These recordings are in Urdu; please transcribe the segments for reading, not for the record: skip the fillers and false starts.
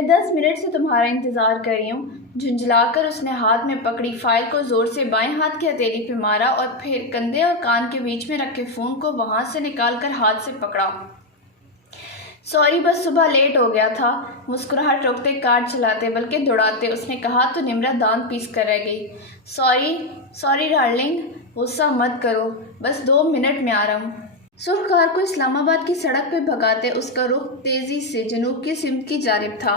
میں 10 منٹ سے تمہارا انتظار کر رہی ہوں۔ جھنجھلا کر اس نے ہاتھ میں پکڑی فائل کو زور سے بائیں ہاتھ کی ہتھیلی پہ مارا اور پھر کندھے اور کان کے بیچ میں رکھے فون کو وہاں سے نکال کر ہاتھ سے پکڑا۔ سوری، بس صبح لیٹ ہو گیا تھا۔ مسکراہٹ روکتے، کار چلاتے بلکہ دوڑاتے اس نے کہا تو نمرا دانت پیس کر رہ گئی۔ سوری ڈارلنگ، غصہ مت کرو، بس 2 منٹ میں آ رہا ہوں۔ سرخ کار کو اسلام آباد کی سڑک پہ بھگاتے اس کا رخ تیزی سے جنوب کی سمت کی جانب تھا۔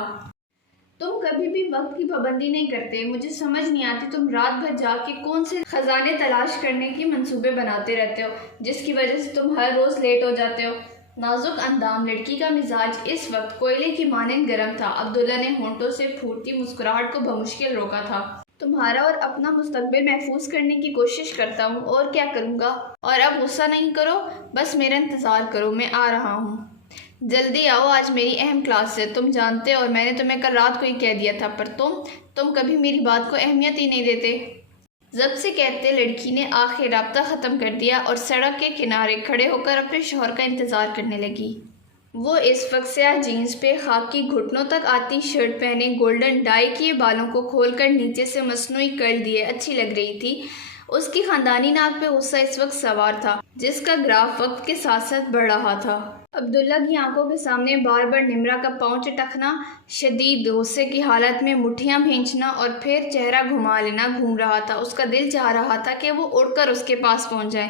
تم کبھی بھی وقت کی پابندی نہیں کرتے، مجھے سمجھ نہیں آتی تم رات بھر جاگ کے کون سے خزانے تلاش کرنے کی منصوبے بناتے رہتے ہو جس کی وجہ سے تم ہر روز لیٹ ہو جاتے ہو۔ نازک اندام لڑکی کا مزاج اس وقت کوئلے کی مانند گرم تھا۔ عبداللہ نے ہونٹوں سے پھوٹتی مسکراہٹ کو بمشکل روکا تھا۔ تمہارا اور اپنا مستقبل محفوظ کرنے کی کوشش کرتا ہوں، اور کیا کروں گا؟ اور اب غصہ نہیں کرو، بس میرا انتظار کرو، میں آ رہا ہوں۔ جلدی آؤ، آج میری اہم کلاس ہے، تم جانتے، اور میں نے تمہیں کل رات کو ہی کہہ دیا تھا، پر تم کبھی میری بات کو اہمیت ہی نہیں دیتے۔ ضبط سے کہتے لڑکی نے آخر رابطہ ختم کر دیا اور سڑک کے کنارے کھڑے ہو کر اپنے شوہر کا انتظار کرنے لگی۔ وہ اس وقت سیاہ جینس پہ خاکی گھٹنوں تک آتی شرٹ پہنے گولڈن ڈائی کیے بالوں کو کھول کر نیچے سے مصنوعی کرل دیے اچھی لگ رہی تھی۔ اس کی خاندانی ناک پہ غصہ اس وقت سوار تھا جس کا گراف وقت کے ساتھ ساتھ بڑھ رہا تھا۔ عبداللہ کی آنکھوں کے سامنے بار بار نمرا کا پاؤں چٹکنا، شدید غصے کی حالت میں مٹھیاں بھینچنا اور پھر چہرہ گھما لینا گھوم رہا تھا۔ اس کا دل چاہ رہا تھا کہ وہ اڑ کر اس کے پاس پہنچ جائے،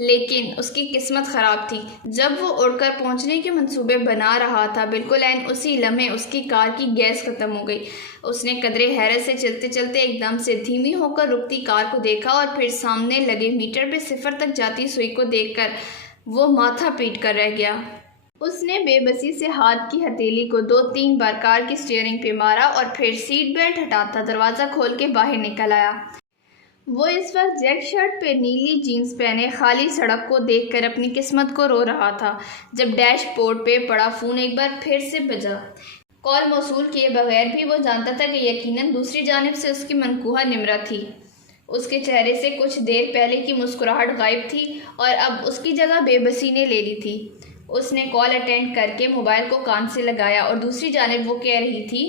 لیکن اس کی قسمت خراب تھی۔ جب وہ اڑ کر پہنچنے کے منصوبے بنا رہا تھا، بالکل عین اسی لمحے اس کی کار کی گیس ختم ہو گئی۔ اس نے قدرے حیرت سے چلتے چلتے ایک دم سے دھیمی ہو کر رکتی کار کو دیکھا اور پھر سامنے لگے میٹر پہ 0 تک جاتی سوئی کو دیکھ کر وہ ماتھا پیٹ کر رہ گیا۔ اس نے بے بسی سے ہاتھ کی ہتھیلی کو 2-3 بار کار کی اسٹیئرنگ پہ مارا اور پھر سیٹ بیلٹ ہٹاتا دروازہ کھول کے باہر نکل آیا۔ وہ اس وقت چیک شرٹ پہ نیلی جینس پہنے خالی سڑک کو دیکھ کر اپنی قسمت کو رو رہا تھا جب ڈیش بورڈ پہ پڑا فون ایک بار پھر سے بجا۔ کال موصول کیے بغیر بھی وہ جانتا تھا کہ یقیناً دوسری جانب سے اس کی منکوہہ نمرا تھی۔ اس کے چہرے سے کچھ دیر پہلے کی مسکراہٹ غائب تھی اور اب اس کی جگہ بے بسی نے لے لی تھی۔ اس نے کال اٹینڈ کر کے موبائل کو کان سے لگایا اور دوسری جانب وہ کہہ رہی تھی،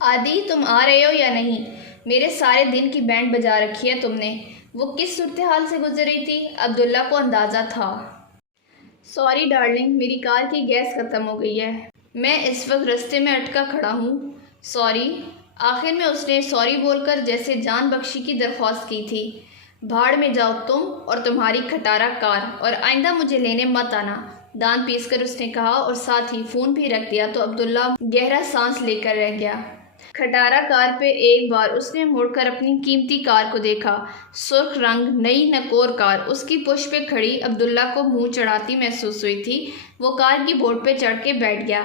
عادی تم آ رہے ہو یا نہیں؟ میرے سارے دن کی بینڈ بجا رکھی ہے تم نے۔ وہ کس صورتحال سے گزر رہی تھی؟ عبداللہ کو اندازہ تھا۔ سوری ڈارلنگ، میری کار کی گیس ختم ہو گئی ہے، میں اس وقت رستے میں اٹکا کھڑا ہوں۔ سوری۔ آخر میں اس نے سوری بول کر جیسے جان بخشی کی درخواست کی تھی۔ بھاڑ میں جاؤ تم اور تمہاری کھٹارا کار، اور آئندہ مجھے لینے مت آنا، دانت پیس کر اس نے کہا اور ساتھ ہی فون بھی رکھ دیا تو عبداللہ گہرا سانس لے کر رہ گیا۔ کھٹارا کار پہ ایک بار اس نے مڑ کر اپنی قیمتی کار کو دیکھا، سرخ رنگ نئی نکور کار اس کی پشت پہ کھڑی عبداللہ کو منہ چڑھاتی محسوس ہوئی تھی۔ وہ کار کی بورڈ پہ چڑھ کے بیٹھ گیا۔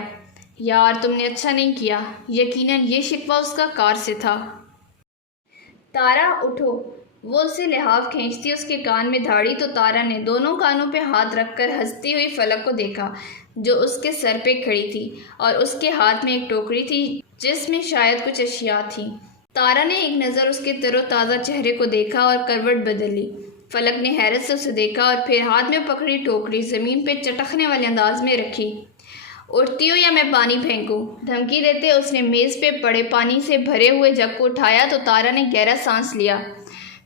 یار تم نے اچھا نہیں کیا۔ یقیناً یہ شکوہ اس کا کار سے تھا۔ تارا اٹھو، وہ اسے لحاف کھینچتی اس کے کان میں دھاڑی تو تارا نے دونوں کانوں پہ ہاتھ رکھ کر ہنستی ہوئی فلک کو دیکھا جو اس کے سر پہ کھڑی تھی، اور اس کے ہاتھ میں ایک ٹوکری تھی جس میں شاید کچھ اشیاء تھیں۔ تارا نے ایک نظر اس کے تر و تازہ چہرے کو دیکھا اور کروٹ بدل لی۔ فلک نے حیرت سے اسے دیکھا اور پھر ہاتھ میں پکڑی ٹوکری زمین پہ چٹکنے والے انداز میں رکھی۔ اٹھتی ہو یا میں پانی پھینکوں؟ دھمکی دیتے اس نے میز پہ پڑے پانی سے بھرے ہوئے جگ کو اٹھایا تو تارا نے گہرا سانس لیا۔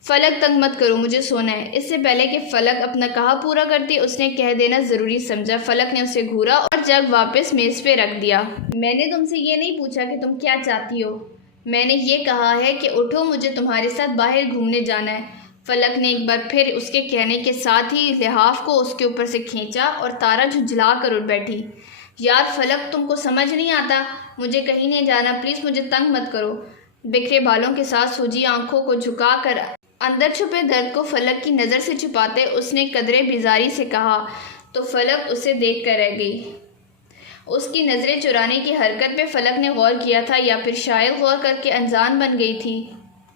فلک تنگ مت کرو، مجھے سونا ہے۔ اس سے پہلے کہ فلک اپنا کہا پورا کرتی اس نے کہہ دینا ضروری سمجھا۔ فلک نے اسے گھورا اور جگ واپس میز پہ رکھ دیا۔ میں نے تم سے یہ نہیں پوچھا کہ تم کیا چاہتی ہو، میں نے یہ کہا ہے کہ اٹھو، مجھے تمہارے ساتھ باہر گھومنے جانا ہے۔ فلک نے ایک بار پھر اس کے کہنے کے ساتھ ہی لحاف کو اس کے اوپر سے کھینچا اور تارا جھنجھلا کر اٹھ بیٹھی۔ یار فلک تم کو سمجھ نہیں آتا، مجھے کہیں نہیں جانا، پلیز مجھے تنگ مت کرو۔ بکھرے بالوں کے ساتھ سوجی آنکھوں کو جھکا کر اندر چھپے درد کو فلک کی نظر سے چھپاتے اس نے قدرے بیزاری سے کہا تو فلک اسے دیکھ کر رہ گئی۔ اس کی نظریں چرانے کی حرکت پہ فلک نے غور کیا تھا یا پھر شاید غور کر کے انجان بن گئی تھی۔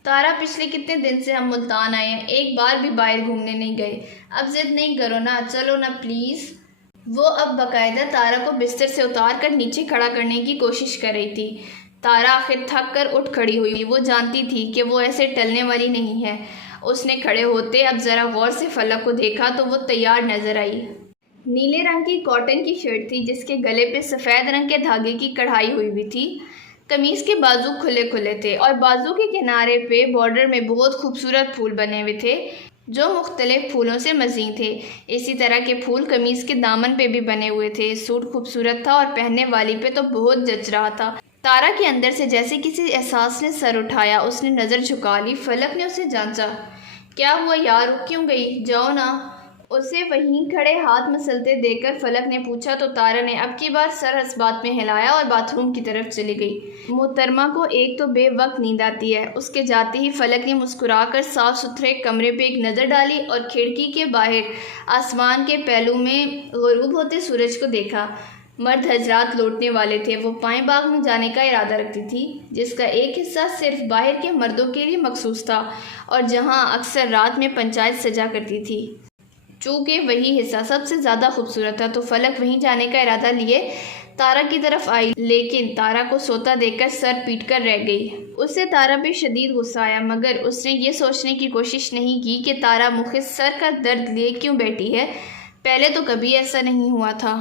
تارا پچھلے کتنے دن سے ہم ملتان آئے ہیں، ایک بار بھی باہر گھومنے نہیں گئے، اب ضد نہیں کرو نا، چلو نا پلیز۔ وہ اب باقاعدہ تارا کو بستر سے اتار کر نیچے کھڑا کرنے کی کوشش کر رہی تھی۔ تارا آخر تھک کر اٹھ کھڑی ہوئی۔ وہ جانتی تھی کہ وہ ایسے ٹلنے والی نہیں ہے۔ اس نے کھڑے ہوتے اب ذرا غور سے فلک کو دیکھا تو وہ تیار نظر آئی۔ نیلے رنگ کی کاٹن کی شرٹ تھی جس کے گلے پہ سفید رنگ کے دھاگے کی کڑھائی ہوئی ہوئی تھی۔ قمیص کے بازو کھلے کھلے تھے اور بازو کے کنارے پہ بارڈر میں بہت خوبصورت پھول بنے ہوئے تھے جو مختلف پھولوں سے مزین تھے۔ اسی طرح کے پھول قمیص کے دامن پہ بھی بنے ہوئے تھے۔ سوٹ خوبصورت تھا اور پہننے والی پہ تو بہت جچ رہا تھا۔ تارا کے اندر سے جیسے کسی احساس نے سر اٹھایا۔ اس نے نظر جھکا لی۔ فلک نے اسے جانچا۔ کیا ہوا یار، رک کیوں گئی؟ جاؤ نا۔ اسے وہیں کھڑے ہاتھ مسلتے دیکھ کر فلک نے پوچھا تو تارا نے اب کی بار سر اس بات میں ہلایا اور باتھ روم کی طرف چلی گئی۔ محترمہ کو ایک تو بے وقت نیند آتی ہے۔ اس کے جاتے ہی فلک نے مسکرا کر صاف ستھرے کمرے پہ ایک نظر ڈالی اور کھڑکی کے باہر آسمان کے پہلو میں غروب ہوتے سورج کو دیکھا۔ مرد حضرات لوٹنے والے تھے۔ وہ پائیں باغ میں جانے کا ارادہ رکھتی تھی جس کا ایک حصہ صرف باہر کے مردوں کے لیے مخصوص تھا اور جہاں اکثر رات میں پنچایت سجا کرتی تھی۔ چونکہ وہی حصہ سب سے زیادہ خوبصورت تھا تو فلک وہیں جانے کا ارادہ لیے تارا کی طرف آئی، لیکن تارا کو سوتا دیکھ کر سر پیٹ کر رہ گئی۔ اسے تارا پہ شدید غصہ آیا مگر اس نے یہ سوچنے کی کوشش نہیں کی کہ تارا مخص سر کا درد لیے کیوں بیٹھی ہے۔ پہلے تو کبھی ایسا نہیں ہوا تھا۔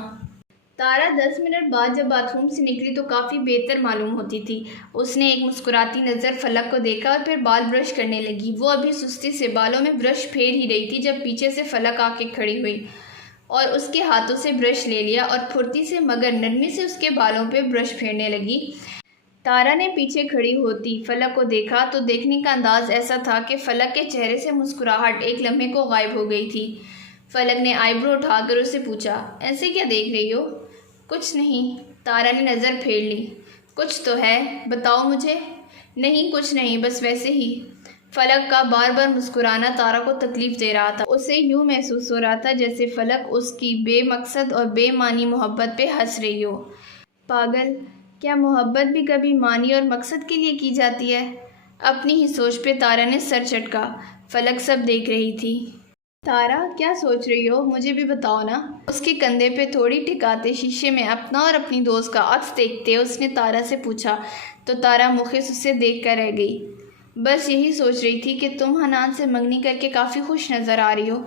تارا 10 منٹ بعد جب باتھ روم سے نکلی تو کافی بہتر معلوم ہوتی تھی۔ اس نے ایک مسکراتی نظر فلک کو دیکھا اور پھر بال برش کرنے لگی۔ وہ ابھی سستی سے بالوں میں برش پھیر ہی رہی تھی جب پیچھے سے فلک آ کے کھڑی ہوئی اور اس کے ہاتھوں سے برش لے لیا اور پھرتی سے مگر نرمی سے اس کے بالوں پہ برش پھیرنے لگی۔ تارا نے پیچھے کھڑی ہوتی فلک کو دیکھا تو دیکھنے کا انداز ایسا تھا کہ فلک کے چہرے سے مسکراہٹ ایک لمحے کو غائب ہو گئی تھی۔ فلک نے آئی برو اٹھا کر اسے پوچھا، ایسے کیا دیکھ رہی ہو؟ کچھ نہیں، تارا نے نظر پھیر لی۔ کچھ تو ہے، بتاؤ مجھے۔ نہیں کچھ نہیں، بس ویسے ہی۔ فلک کا بار بار مسکرانا تارا کو تکلیف دے رہا تھا۔ اسے یوں محسوس ہو رہا تھا جیسے فلک اس کی بے مقصد اور بے معنی محبت پہ ہنس رہی ہو۔ پاگل، کیا محبت بھی کبھی معنی اور مقصد کے لیے کی جاتی ہے؟ اپنی ہی سوچ پہ تارا نے سر چٹکا۔ فلک سب دیکھ رہی تھی۔ تارا، کیا سوچ رہی ہو؟ مجھے بھی بتاؤ نا۔ اس کے کندھے پہ تھوڑی ٹکاتے شیشے میں اپنا اور اپنی دوست کا عکس دیکھتے اس نے تارا سے پوچھا تو تارا مخص اسے دیکھ کر رہ گئی۔ بس یہی سوچ رہی تھی کہ تم حنان سے منگنی کر کے کافی خوش نظر آ رہی ہو،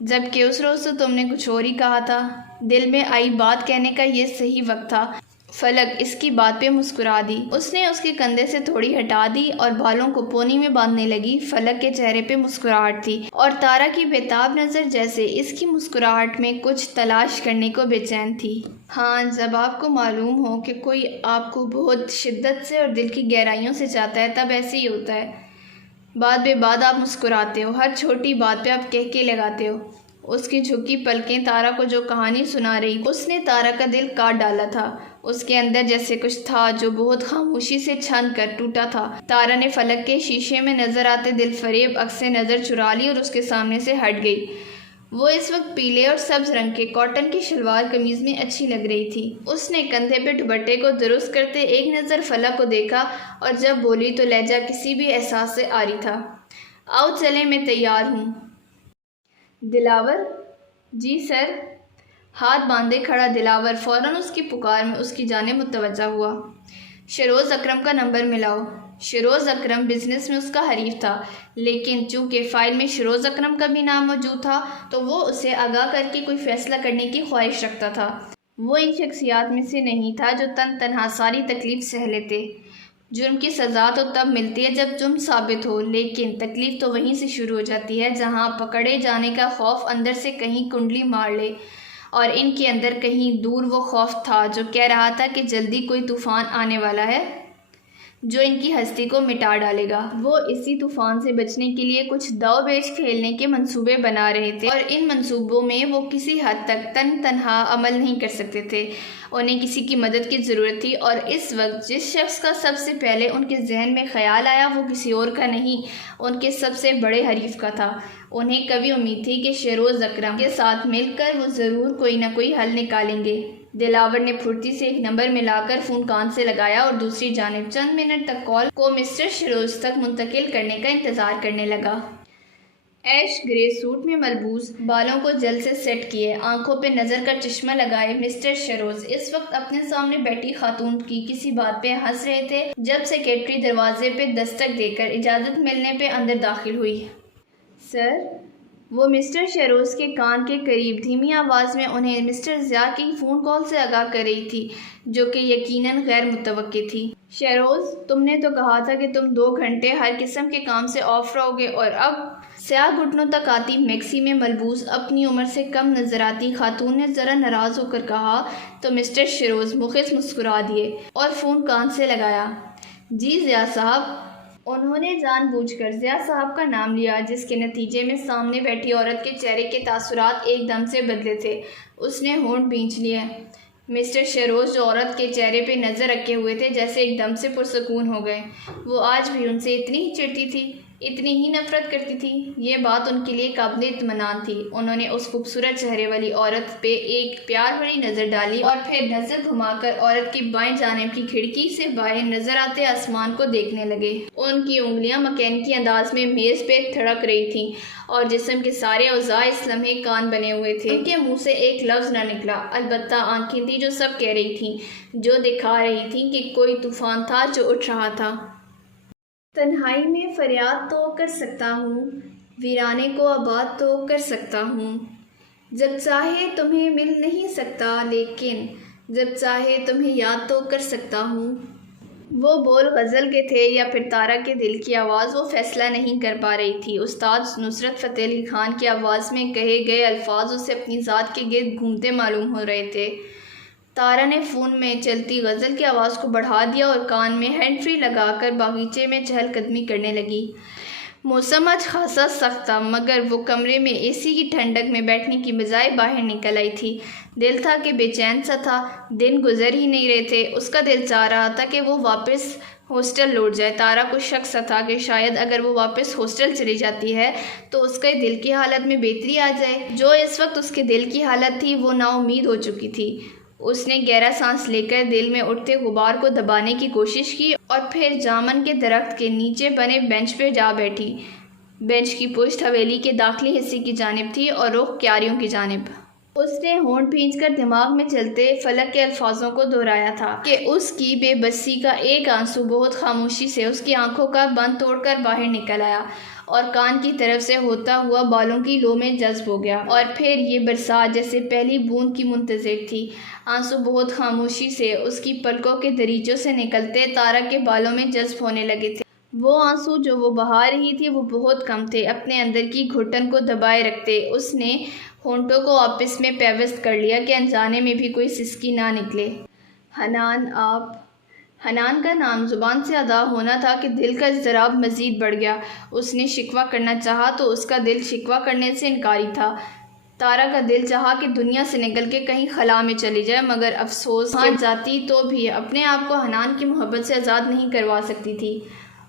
جبکہ اس روز تو تم نے کچھ اور ہی کہا تھا۔ دل میں آئی بات کہنے کا یہ صحیح وقت تھا۔ فلک اس کی بات پہ مسکرا دی۔ اس نے اس کے کندھے سے تھوڑی ہٹا دی اور بالوں کو پونی میں باندھنے لگی۔ فلک کے چہرے پہ مسکراہٹ تھی اور تارا کی بےتاب نظر جیسے اس کی مسکراہٹ میں کچھ تلاش کرنے کو بے چین تھی۔ ہاں، جب آپ کو معلوم ہو کہ کوئی آپ کو بہت شدت سے اور دل کی گہرائیوں سے چاہتا ہے تب ایسے ہی ہوتا ہے۔ بات بے بعد آپ مسکراتے ہو، ہر چھوٹی بات پہ آپ کہکے لگاتے ہو۔ اس کی جھکی پلکیں تارا کو جو کہانی سنا رہی اس نے تارا کا دل کاٹ ڈالا تھا۔ اس کے اندر جیسے کچھ تھا جو بہت خاموشی سے چھن کر ٹوٹا تھا۔ تارا نے فلک کے شیشے میں نظر آتے دل فریب عکس سے نظر چرا لی اور اس کے سامنے سے ہٹ گئی۔ وہ اس وقت پیلے اور سبز رنگ کے کاٹن کی شلوار قمیض میں اچھی لگ رہی تھی۔ اس نے کندھے پہ دوپٹے کو درست کرتے ایک نظر فلک کو دیکھا اور جب بولی تو لہجہ کسی بھی احساس سے آری تھا۔ آؤ چلیں، میں تیار ہوں۔ دلاور؟ جی سر۔ ہاتھ باندھے کھڑا دلاور فوراً اس کی پکار میں اس کی جانب متوجہ ہوا۔ شیروز اکرم کا نمبر ملاؤ۔ شیروز اکرم بزنس میں اس کا حریف تھا، لیکن چونکہ فائل میں شیروز اکرم کا بھی نام موجود تھا تو وہ اسے آگاہ کر کے کوئی فیصلہ کرنے کی خواہش رکھتا تھا۔ وہ ان شخصیات میں سے نہیں تھا جو تنہا ساری تکلیف سہ لیتے۔ جرم کی سزا تو تب ملتی ہے جب جرم ثابت ہو، لیکن تکلیف تو وہیں سے شروع ہو جاتی ہے جہاں پکڑے جانے کا خوف اندر سے کہیں کنڈلی مار لے، اور ان کے اندر کہیں دور وہ خوف تھا جو کہہ رہا تھا کہ جلدی کوئی طوفان آنے والا ہے جو ان کی ہستی کو مٹا ڈالے گا۔ وہ اسی طوفان سے بچنے کے لیے کچھ داؤ پیچ کھیلنے کے منصوبے بنا رہے تھے اور ان منصوبوں میں وہ کسی حد تک تنہا عمل نہیں کر سکتے تھے۔ انہیں کسی کی مدد کی ضرورت تھی اور اس وقت جس شخص کا سب سے پہلے ان کے ذہن میں خیال آیا وہ کسی اور کا نہیں، ان کے سب سے بڑے حریف کا تھا۔ انہیں کبھی امید تھی کہ شیروز اکرم کے ساتھ مل کر وہ ضرور کوئی نہ کوئی حل نکالیں گے۔ دلاور نے پھرتی سے ایک نمبر ملا کر فون کان سے لگایا اور دوسری جانب چند منٹ تک کال کو مسٹر شیروز تک منتقل کرنے کا انتظار کرنے لگا۔ ایش گرے سوٹ میں ملبوس، بالوں کو جل سے سیٹ کیے، آنکھوں پہ نظر کا چشمہ لگائے مسٹر شیروز اس وقت اپنے سامنے بیٹھی خاتون کی کسی بات پہ ہنس رہے تھے جب سیکرٹری دروازے پہ دستک دے کر اجازت ملنے پہ اندر داخل ہوئی۔ سر، وہ مسٹر شہروز کے کان کے قریب دھیمی آواز میں انہیں مسٹر ضیاء کی فون کال سے آگاہ کر رہی تھی، جو کہ یقیناً غیر متوقع تھی۔ شہروز، تم نے تو کہا تھا کہ تم 2 گھنٹے ہر قسم کے کام سے آف رہو گے، اور اب؟ سیاہ گھٹنوں تک آتی میکسی میں ملبوس اپنی عمر سے کم نظر آتی خاتون نے ذرا ناراض ہو کر کہا تو مسٹر شہروز مخص مسکرا دیے اور فون کان سے لگایا۔ جی ضیاء صاحب۔ انہوں نے جان بوجھ کر ضیاء صاحب کا نام لیا، جس کے نتیجے میں سامنے بیٹھی عورت کے چہرے کے تاثرات ایک دم سے بدلے تھے۔ اس نے ہونٹ بھینچ لیے۔ مسٹر شہروز، جو عورت کے چہرے پہ نظر رکھے ہوئے تھے، جیسے ایک دم سے پرسکون ہو گئے۔ وہ آج بھی ان سے اتنی ہی چڑتی تھی، اتنی ہی نفرت کرتی تھی۔ یہ بات ان کے لیے قابل اطمینان تھی۔ انہوں نے اس خوبصورت چہرے والی عورت پہ ایک پیار بھری نظر ڈالی اور پھر نظر گھما کر عورت کی بائیں جانب کی کھڑکی سے باہر نظر آتے آسمان کو دیکھنے لگے۔ ان کی انگلیاں مکینکی انداز میں میز پہ تھڑک رہی تھیں اور جسم کے سارے اعضاء اس لمحے کان بنے ہوئے تھے۔ ان کے منہ سے ایک لفظ نہ نکلا، البتہ آنکھیں تھیں جو سب کہہ رہی تھیں، جو دکھا رہی تھیں کہ کوئی طوفان تھا جو اٹھ رہا تھا۔ تنہائی میں فریاد تو کر سکتا ہوں، ویرانے کو آباد تو کر سکتا ہوں، جب چاہے تمہیں مل نہیں سکتا، لیکن جب چاہے تمہیں یاد تو کر سکتا ہوں۔ وہ بول غزل کے تھے یا پھر تارا کے دل کی آواز، وہ فیصلہ نہیں کر پا رہی تھی۔ استاد نصرت فتح علی خان کی آواز میں کہے گئے الفاظ اسے اپنی ذات کے گرد گھومتے معلوم ہو رہے تھے۔ تارا نے فون میں چلتی غزل کی آواز کو بڑھا دیا اور کان میں ہینڈ فری لگا کر باغیچے میں چہل قدمی کرنے لگی۔ موسم آج خاصا سخت تھا، مگر وہ کمرے میں اے سی کی ٹھنڈک میں بیٹھنے کی بجائے باہر نکل آئی تھی۔ دل تھا کہ بے چین سا تھا، دن گزر ہی نہیں رہے تھے۔ اس کا دل چاہ رہا تھا کہ وہ واپس ہاسٹل لوٹ جائے۔ تارا کو شک سا تھا کہ شاید اگر وہ واپس ہاسٹل چلی جاتی ہے تو اس کے دل کی حالت میں بہتری آ جائے۔ جو اس وقت اس کے دل کی حالت تھی وہ نا امید ہو چکی تھی۔ اس نے گہرا سانس لے کر دل میں اٹھتے غبار کو دبانے کی کوشش کی اور پھر جامن کے درخت کے نیچے بنے بینچ پہ جا بیٹھی۔ بینچ کی پشت حویلی کے داخلی حصے کی جانب تھی اور رخ کیاریوں کی جانب۔ اس نے ہونٹ بھینچ کر دماغ میں چلتے فلک کے الفاظوں کو دہرایا تھا کہ اس کی بے بسی کا ایک آنسو بہت خاموشی سے اس کی آنکھوں کا بند توڑ کر باہر نکل آیا اور کان کی طرف سے ہوتا ہوا بالوں کی لو میں جذب ہو گیا، اور پھر یہ برسات جیسے پہلی بوند کی منتظر تھی۔ آنسو بہت خاموشی سے اس کی پلکوں کے دریچوں سے نکلتے تارا کے بالوں میں جذب ہونے لگے تھے۔ وہ آنسو جو وہ بہا رہی تھی وہ بہت کم تھے۔ اپنے اندر کی گھٹن کو دبائے رکھتے اس نے ہونٹوں کو آپس میں پیوست کر لیا کہ انجانے میں بھی کوئی سسکی نہ نکلے۔ حنان، آپ۔ حنان کا نام زبان سے ادا ہونا تھا کہ دل کا اضطراب مزید بڑھ گیا۔ اس نے شکوہ کرنا چاہا تو اس کا دل شکوہ کرنے سے انکاری تھا۔ تارا کا دل چاہا کہ دنیا سے نکل کے کہیں خلا میں چلی جائے، مگر افسوس ہاں جاتی تو بھی اپنے آپ کو حنان کی محبت سے آزاد نہیں کروا سکتی تھی۔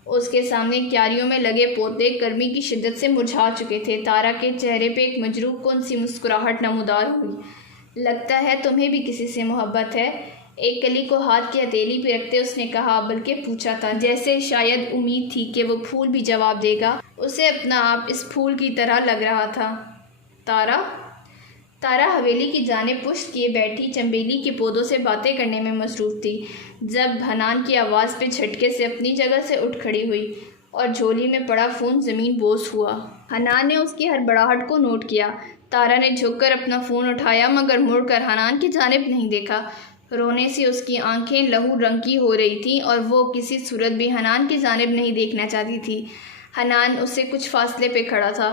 اس کے سامنے کیاریوں میں لگے پودے گرمی کی شدت سے مرجھا چکے تھے۔ تارا کے چہرے پہ ایک مجروح کن سی مسکراہٹ نمودار ہوئی۔ لگتا ہے تمہیں بھی کسی سے محبت ہے؟ ایک کلی کو ہاتھ کی ہتھیلی پہ رکھتے اس نے کہا، بلکہ پوچھا تھا جیسے شاید امید تھی کہ وہ پھول بھی جواب دے گا۔ اسے اپنا آپ اس پھول کی طرح لگ رہا تھا۔ تارا حویلی کی جانب پشت کیے بیٹھی چنبیلی کے پودوں سے باتیں کرنے میں مصروف تھی، جب حنان کی آواز پہ جھٹکے سے اپنی جگہ سے اٹھ کھڑی ہوئی اور جھولی میں پڑا فون زمین بوس ہوا۔ حنان نے اس کی ہڑبڑاہٹ کو نوٹ کیا۔ تارا نے جھک کر اپنا فون اٹھایا، مگر مڑ کر حنان کی جانب نہیں دیکھا۔ رونے سے اس کی آنکھیں لہو رنگ کی ہو رہی تھیں اور وہ کسی صورت بھی حنان کی جانب نہیں دیکھنا چاہتی تھی۔ حنان اس سے کچھ فاصلے پہ کھڑا تھا۔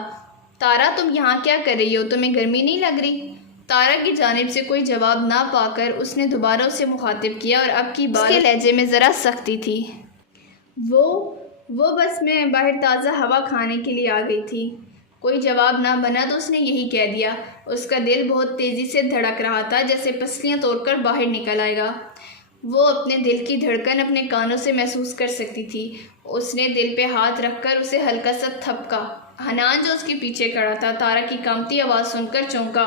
تارا، تم یہاں کیا کر رہی ہو؟ تمہیں گرمی نہیں لگ رہی؟ تارا کی جانب سے کوئی جواب نہ پا کر اس نے دوبارہ اسے مخاطب کیا اور اب کی بار اس کے لہجے میں ذرا سختی تھی۔ وہ بس میں باہر تازہ ہوا کھانے کے لیے آ گئی تھی۔ کوئی جواب نہ بنا تو اس نے یہی کہہ دیا۔ اس کا دل بہت تیزی سے دھڑک رہا تھا، جیسے پسلیاں توڑ کر باہر نکل آئے گا۔ وہ اپنے دل کی دھڑکن اپنے کانوں سے محسوس کر سکتی تھی۔ اس نے دل پہ ہاتھ رکھ کر اسے ہلکا سا تھپکا۔ حنان جو اس کے پیچھے کھڑا تھا تارا کی کانپتی آواز سن کر چونکا۔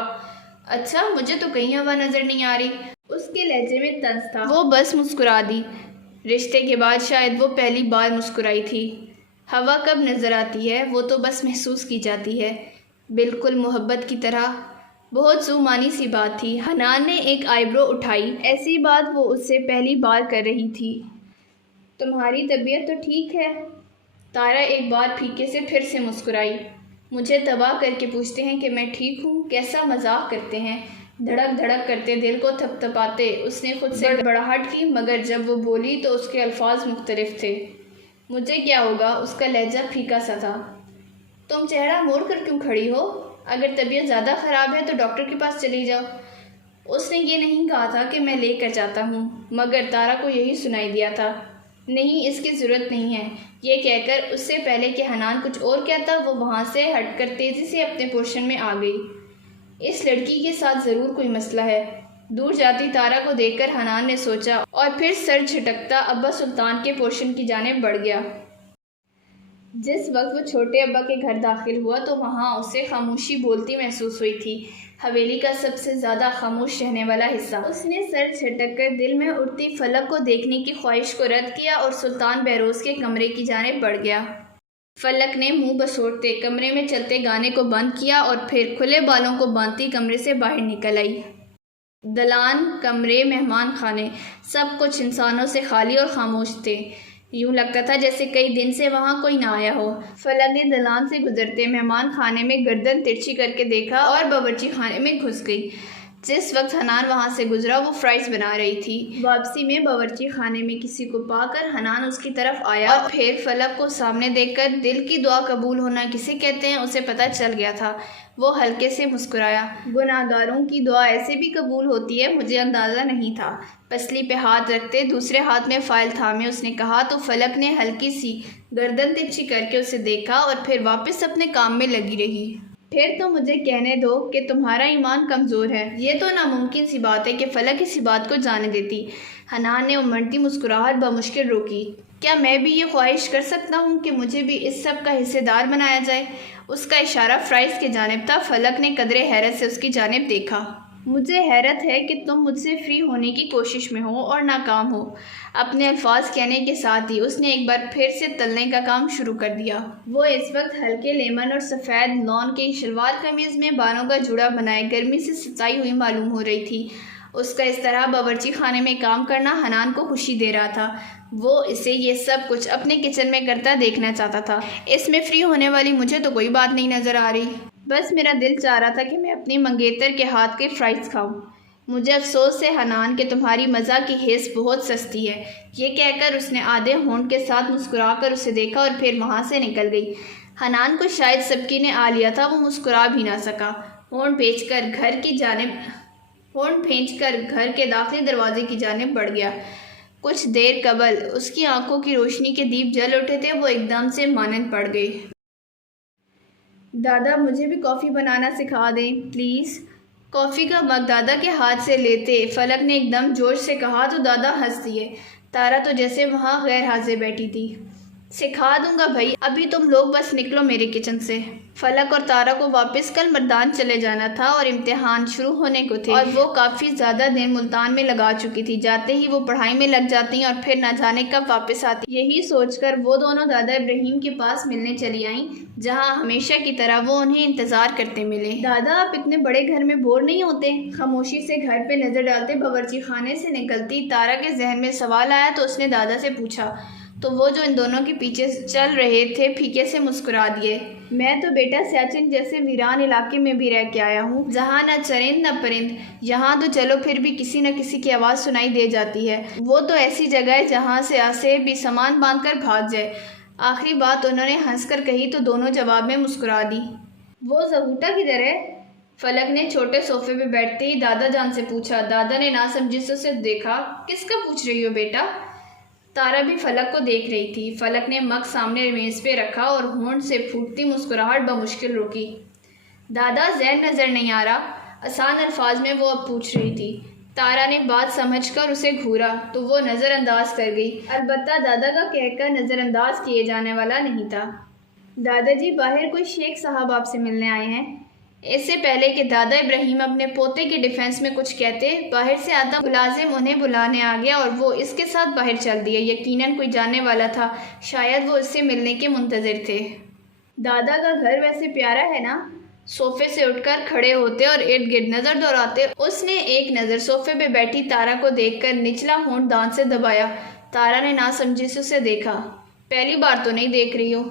اچھا، مجھے تو کہیں ہوا نظر نہیں آ رہی۔ اس کے لہجے میں طنز تھا۔ وہ بس مسکرا دی۔ رشتے کے بعد شاید وہ پہلی بار مسکرائی تھی۔ ہوا کب نظر آتی ہے؟ وہ تو بس محسوس کی جاتی ہے، بالکل محبت کی طرح۔ بہت ذو معنی سی بات تھی۔ حنان نے ایک آئی برو اٹھائی۔ ایسی بات وہ اس سے پہلی بار کر رہی تھی۔ تمہاری طبیعت تو ٹھیک ہے؟ تارا ایک بار پھیکے سے پھر سے مسکرائی۔ مجھے تباہ کر کے پوچھتے ہیں کہ میں ٹھیک ہوں۔ کیسا مذاق کرتے ہیں، دھڑک دھڑک کرتے دل کو تھپ تھپاتے اس نے خود سے بڑبڑاہٹ کی، مگر جب وہ بولی تو اس کے الفاظ مختلف تھے۔ مجھے کیا ہوگا؟ اس کا لہجہ پھیکا سا تھا۔ تم چہرہ موڑ کر کیوں کھڑی ہو؟ اگر طبیعت زیادہ خراب ہے تو ڈاکٹر کے پاس چلی جاؤ۔ اس نے یہ نہیں کہا تھا کہ میں لے کر جاتا ہوں، مگر تارا کو یہی سنائی دیا تھا۔ نہیں، اس کی ضرورت نہیں ہے، یہ کہہ کر اس سے پہلے کہ حنان کچھ اور کہتا وہ وہاں سے ہٹ کر تیزی سے اپنے پورشن میں آ گئی۔ اس لڑکی کے ساتھ ضرور کوئی مسئلہ ہے، دور جاتی تارا کو دیکھ کر حنان نے سوچا، اور پھر سر جھٹکتا ابا سلطان کے پورشن کی جانب بڑھ گیا۔ جس وقت وہ چھوٹے ابا کے گھر داخل ہوا تو وہاں اسے خاموشی بولتی محسوس ہوئی تھی، حویلی کا سب سے زیادہ خاموش رہنے والا حصہ۔ اس نے سر جھٹک کر دل میں اڑتی فلک کو دیکھنے کی خواہش کو رد کیا اور سلطان بہروز کے کمرے کی جانب بڑھ گیا۔ فلک نے منہ بسوڑتے کمرے میں چلتے گانے کو بند کیا اور پھر کھلے بالوں کو باندھتی کمرے سے باہر نکل آئی۔ دلان، کمرے، مہمان خانے، سب کچھ انسانوں سے خالی اور خاموش تھے، یوں لگتا تھا جیسے کئی دن سے وہاں کوئی نہ آیا ہو۔ فلک نے دلان سے گزرتے مہمان خانے میں گردن ترچھی کر کے دیکھا اور باورچی خانے میں گھس گئی۔ جس وقت حنان وہاں سے گزرا وہ فرائز بنا رہی تھی۔ واپسی میں باورچی خانے میں کسی کو پا کر حنان اس کی طرف آیا اور پھر فلک کو سامنے دیکھ کر دل کی دعا قبول ہونا کسے کہتے ہیں اسے پتہ چل گیا تھا۔ وہ ہلکے سے مسکرایا۔ گناہگاروں کی دعا ایسے بھی قبول ہوتی ہے، مجھے اندازہ نہیں تھا۔ پسلی پہ ہاتھ رکھتے دوسرے ہاتھ میں فائل تھامے اس نے کہا تو فلک نے ہلکی سی گردن ترچھی کر کے اسے دیکھا اور پھر واپس اپنے کام میں لگی رہی۔ پھر تو مجھے کہنے دو کہ تمہارا ایمان کمزور ہے۔ یہ تو ناممکن سی بات ہے کہ فلک اسی بات کو جانے دیتی۔ حنان نے امڑتی مسکراہٹ بمشکل روکی۔ کیا میں بھی یہ خواہش کر سکتا ہوں کہ مجھے بھی اس سب کا حصے دار بنایا جائے؟ اس کا اشارہ فرائز کی جانب تھا۔ فلک نے قدرے حیرت سے اس کی جانب دیکھا۔ مجھے حیرت ہے کہ تم مجھ سے فری ہونے کی کوشش میں ہو اور ناکام ہو۔ اپنے الفاظ کہنے کے ساتھ ہی اس نے ایک بار پھر سے تلنے کا کام شروع کر دیا۔ وہ اس وقت ہلکے لیمن اور سفید لون کے شلوار قمیض میں بالوں کا جوڑا بنائے گرمی سے ستائی ہوئی معلوم ہو رہی تھی۔ اس کا اس طرح باورچی خانے میں کام کرنا حنان کو خوشی دے رہا تھا۔ وہ اسے یہ سب کچھ اپنے کچن میں کرتا دیکھنا چاہتا تھا۔ اس میں فری ہونے والی مجھے تو کوئی بات نہیں نظر آ رہی۔ بس میرا دل چاہ رہا تھا کہ میں اپنی منگیتر کے ہاتھ کے فرائز کھاؤں۔ مجھے افسوس ہے حنان کہ تمہاری مزہ کی حیث بہت سستی ہے۔ یہ کہہ کر اس نے آدھے ہونٹ کے ساتھ مسکرا کر اسے دیکھا اور پھر وہاں سے نکل گئی۔ حنان کو شاید سبکی نے آ لیا تھا، وہ مسکرا بھی نہ سکا۔ ہونٹ بھینچ کر گھر کے داخلی دروازے کی جانب بڑھ گیا۔ کچھ دیر قبل اس کی آنکھوں کی روشنی کے دیپ جل اٹھے تھے، وہ ایک دم سے مانند پڑ گئی۔ دادا مجھے بھی کافی بنانا سکھا دیں پلیز۔ کافی کا مگ دادا کے ہاتھ سے لیتے فلک نے ایک دم جوش سے کہا تو دادا ہنس دیے۔ تارا تو جیسے وہاں غیر حاضر بیٹھی تھی۔ سکھا دوں گا بھائی، ابھی تم لوگ بس نکلو میرے کچن سے۔ فلک اور تارا کو واپس کل مردان چلے جانا تھا اور امتحان شروع ہونے کو تھے اور وہ کافی زیادہ دن ملتان میں لگا چکی تھی۔ جاتے ہی وہ پڑھائی میں لگ جاتی اور پھر نہ جانے کب واپس آتی۔ یہی سوچ کر وہ دونوں دادا ابراہیم کے پاس ملنے چلی آئیں، جہاں ہمیشہ کی طرح وہ انہیں انتظار کرتے ملے۔ دادا آپ اتنے بڑے گھر میں بور نہیں ہوتے؟ خاموشی سے گھر پہ نظر ڈالتے باورچی خانے سے نکلتی تارا کے ذہن میں سوال آیا تو اس نے دادا سے پوچھا تو وہ جو ان دونوں کے پیچھے چل رہے تھے پھیکے سے مسکرا دیے۔ میں تو بیٹا سیاچن جیسے ویران علاقے میں بھی رہ کے آیا ہوں، جہاں نہ چرند نہ پرند۔ یہاں تو چلو پھر بھی کسی نہ کسی کی آواز سنائی دے جاتی ہے، وہ تو ایسی جگہ ہے جہاں سے آسے بھی سامان باندھ کر بھاگ جائے۔ آخری بات انہوں نے ہنس کر کہی تو دونوں جواب میں مسکرا دی۔ وہ زغوٹا کدھر ہے؟ فلک نے چھوٹے صوفے پہ بیٹھتے ہی دادا جان سے پوچھا۔ دادا نے ناسمجھی سے اسے دیکھا۔ کس کا پوچھ رہی ہو بیٹا؟ تارا بھی فلک کو دیکھ رہی تھی۔ فلک نے مگ سامنے میز پہ رکھا اور ہونٹ سے پھوٹتی مسکراہٹ بمشکل روکی۔ دادا ذہن نظر نہیں آ رہا؟ آسان الفاظ میں وہ اب پوچھ رہی تھی۔ تارا نے بات سمجھ کر اسے گھورا تو وہ نظر انداز کر گئی۔ البتہ دادا کا کہہ کر نظر انداز کیے جانے والا نہیں تھا۔ دادا جی باہر کوئی شیخ صاحب آپ سے ملنے آئے ہیں۔ اس سے پہلے کہ دادا ابراہیم اپنے پوتے کے ڈیفنس میں کچھ کہتے، باہر سے آتا ملازم انہیں بلانے آ گیا اور وہ اس کے ساتھ باہر چل دیے۔ یقیناً کوئی جاننے والا تھا، شاید وہ اس سے ملنے کے منتظر تھے۔ دادا کا گھر ویسے پیارا ہے نا؟ صوفے سے اٹھ کر کھڑے ہوتے اور ارد گرد نظر دوڑاتے اس نے ایک نظر صوفے پہ بیٹھی تارا کو دیکھ کر نچلا ہونٹ دانت سے دبایا۔ تارا نے ناسمجھی سے اسے دیکھا۔ پہلی بار تو نہیں دیکھ رہی ہو؟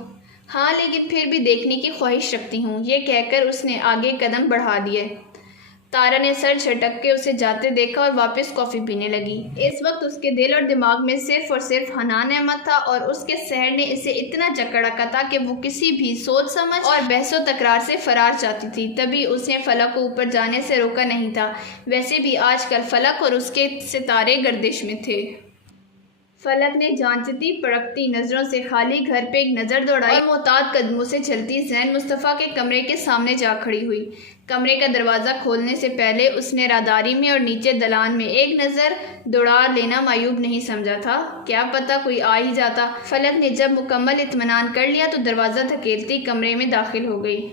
ہاں لیکن پھر بھی دیکھنے کی خواہش رکھتی ہوں، یہ کہہ کر اس نے آگے قدم بڑھا دیے۔ تارا نے سر جھٹک کے اسے جاتے دیکھا اور واپس کافی پینے لگی۔ اس وقت اس کے دل اور دماغ میں صرف اور صرف حنان احمد تھا اور اس کے سحر نے اسے اتنا جکڑ رکھا تھا کہ وہ کسی بھی سوچ سمجھ اور بحث و تکرار سے فرار چاہتی تھی۔ تبھی اس نے فلک کو اوپر جانے سے روکا نہیں تھا۔ ویسے بھی آج کل فلک اور اس کے ستارے گردش میں تھے۔ فلک نے جانچتی پرکھتی نظروں سے خالی گھر پہ ایک نظر دوڑائی اور محتاط قدموں سے چلتی زین مصطفیٰ کے کمرے کے سامنے جا کھڑی ہوئی۔ کمرے کا دروازہ کھولنے سے پہلے اس نے راداری میں اور نیچے دلان میں ایک نظر دوڑا لینا معیوب نہیں سمجھا تھا۔ کیا پتہ کوئی آ ہی جاتا۔ فلک نے جب مکمل اطمینان کر لیا تو دروازہ دھکیلتی کمرے میں داخل ہو گئی۔